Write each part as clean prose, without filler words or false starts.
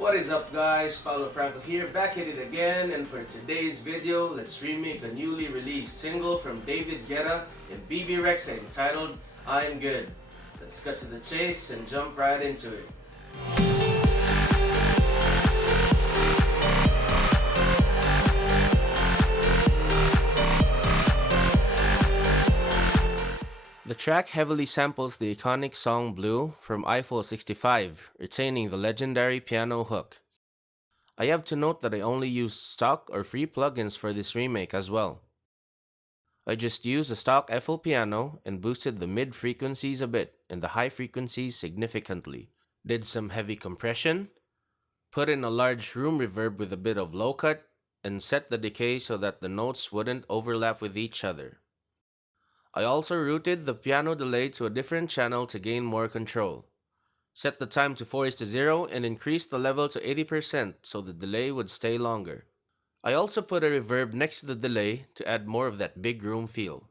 What is up guys, Paulo Franco here, back at it again, and for today's video, let's remake a newly released single from David Guetta and Bebe Rexha entitled I'm Good. Let's cut to the chase and jump right into it. The track heavily samples the iconic song Blue from Eiffel 65, retaining the legendary piano hook. I have to note that I only used stock or free plugins for this remake as well. I just used a stock FL piano and boosted the mid frequencies a bit and the high frequencies significantly. Did some heavy compression, put in a large room reverb with a bit of low cut, and set the decay so that the notes wouldn't overlap with each other. I also routed the piano delay to a different channel to gain more control. Set the time to 4:0 and increased the level to 80% so the delay would stay longer. I also put a reverb next to the delay to add more of that big room feel.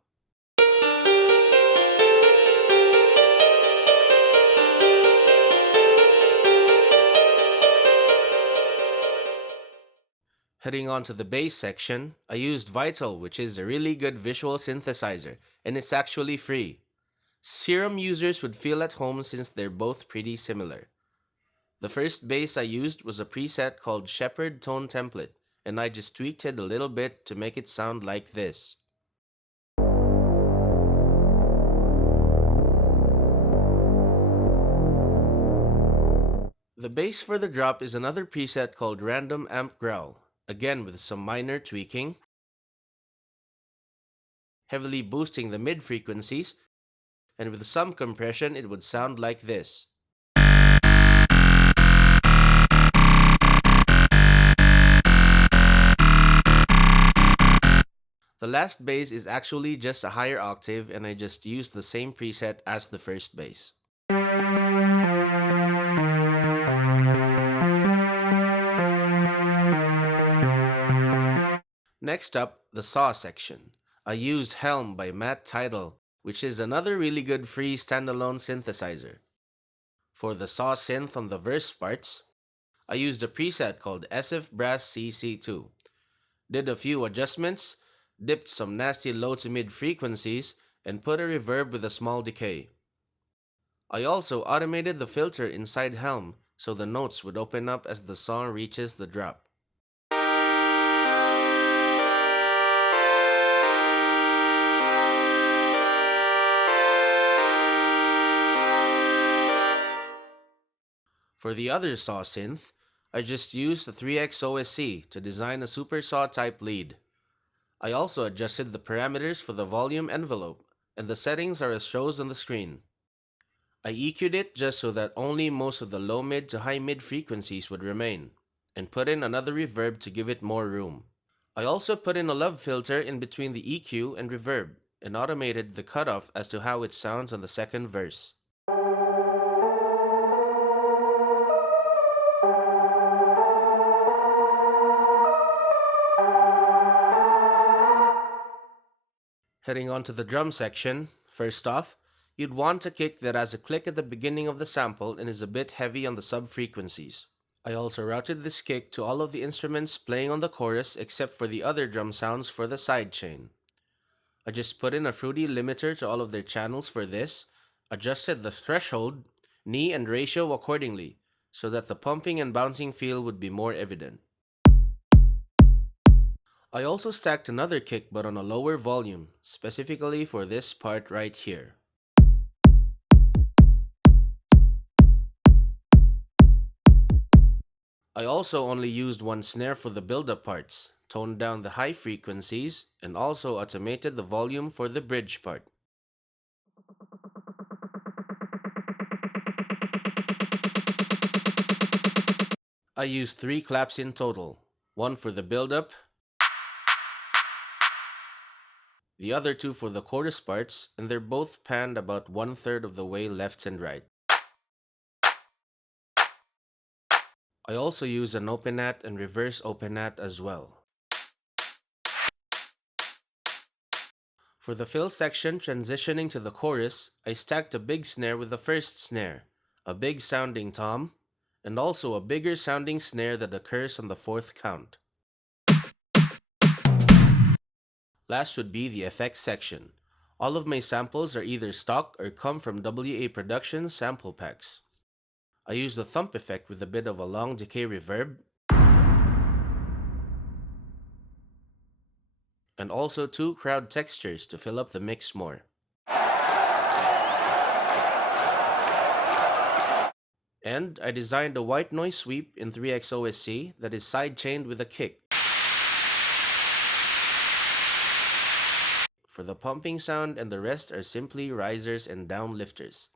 Heading on to the bass section, I used Vital, which is a really good visual synthesizer, and it's actually free. Serum users would feel at home since they're both pretty similar. The first bass I used was a preset called Shepherd Tone Template, and I just tweaked it a little bit to make it sound like this. The bass for the drop is another preset called Random Amp Growl, again with some minor tweaking, heavily boosting the mid frequencies, and with some compression it would sound like this. The last bass is actually just a higher octave and I just used the same preset as the first bass. Next up, the saw section. I used Helm by Matt Tidal, which is another really good free standalone synthesizer. For the saw synth on the verse parts, I used a preset called SF Brass CC2. Did a few adjustments, dipped some nasty low to mid frequencies, and put a reverb with a small decay. I also automated the filter inside Helm so the notes would open up as the song reaches the drop. For the other saw synth, I just used the 3X OSC to design a super saw type lead. I also adjusted the parameters for the volume envelope, and the settings are as shows on the screen. I EQ'd it just so that only most of the low mid to high mid frequencies would remain, and put in another reverb to give it more room. I also put in a love filter in between the EQ and reverb, and automated the cutoff as to how it sounds on the second verse. Heading on to the drum section, first off, you'd want a kick that has a click at the beginning of the sample and is a bit heavy on the sub-frequencies. I also routed this kick to all of the instruments playing on the chorus except for the other drum sounds for the sidechain. I just put in a fruity limiter to all of their channels for this, adjusted the threshold, knee and ratio accordingly, so that the pumping and bouncing feel would be more evident. I also stacked another kick but on a lower volume, specifically for this part right here. I also only used one snare for the build-up parts, toned down the high frequencies, and also automated the volume for the bridge part. I used 3 claps in total, one for the build-up, the other 2 for the chorus parts, and they're both panned about 1/3 of the way left and right. I also used an open hat and reverse open hat as well. For the fill section transitioning to the chorus, I stacked a big snare with the first snare, a big sounding tom, and also a bigger sounding snare that occurs on the fourth count. Last would be the effects section. All of my samples are either stock or come from WA Productions sample packs. I use the thump effect with a bit of a long decay reverb, and also 2 crowd textures to fill up the mix more. And I designed a white noise sweep in 3x OSC that is sidechained with a kick for the pumping sound, and the rest are simply risers and downlifters.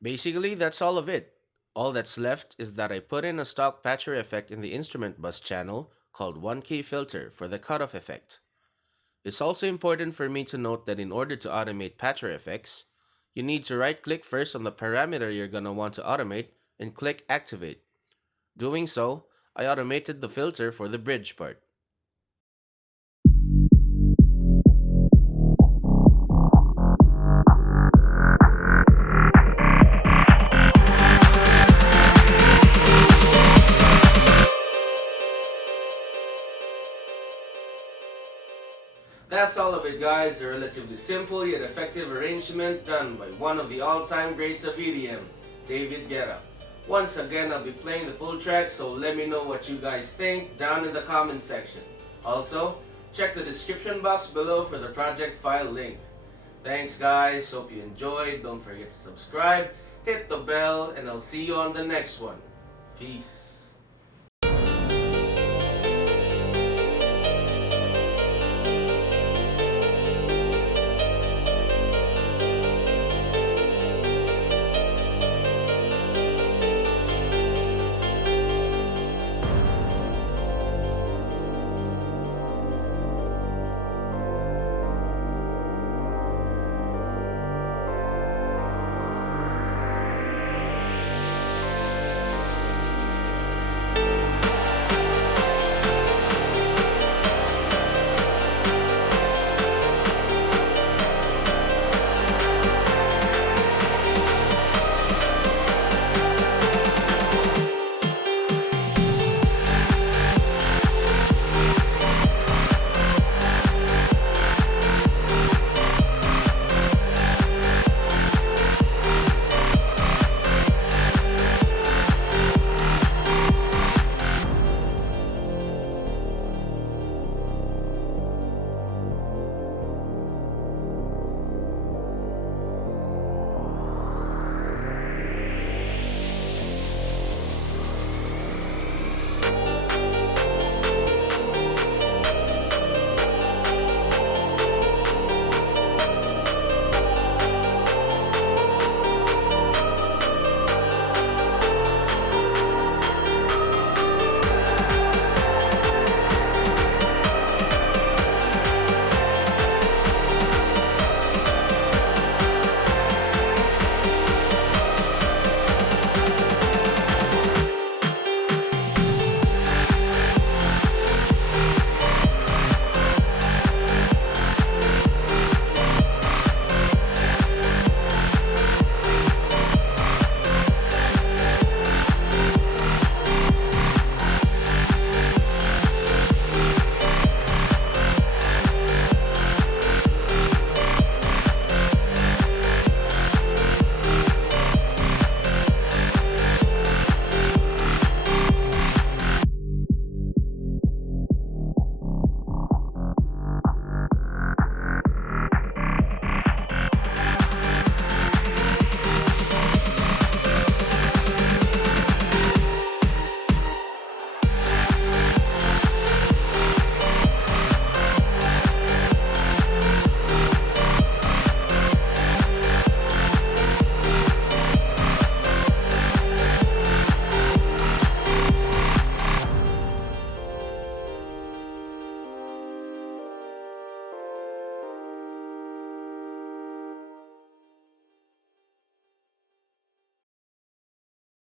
Basically, that's all of it. All that's left is that I put in a stock patcher effect in the instrument bus channel called 1K filter for the cutoff effect. It's also important for me to note that in order to automate patcher effects, you need to right-click first on the parameter you're gonna want to automate and click Activate. Doing so, I automated the filter for the bridge part. That's all of it, guys. A relatively simple yet effective arrangement done by one of the all-time greats of EDM, David Guetta. Once again, I'll be playing the full track, so let me know what you guys think down in the comment section. Also, check the description box below for the project file link. Thanks, guys. Hope you enjoyed. Don't forget to subscribe, hit the bell, and I'll see you on the next one. Peace.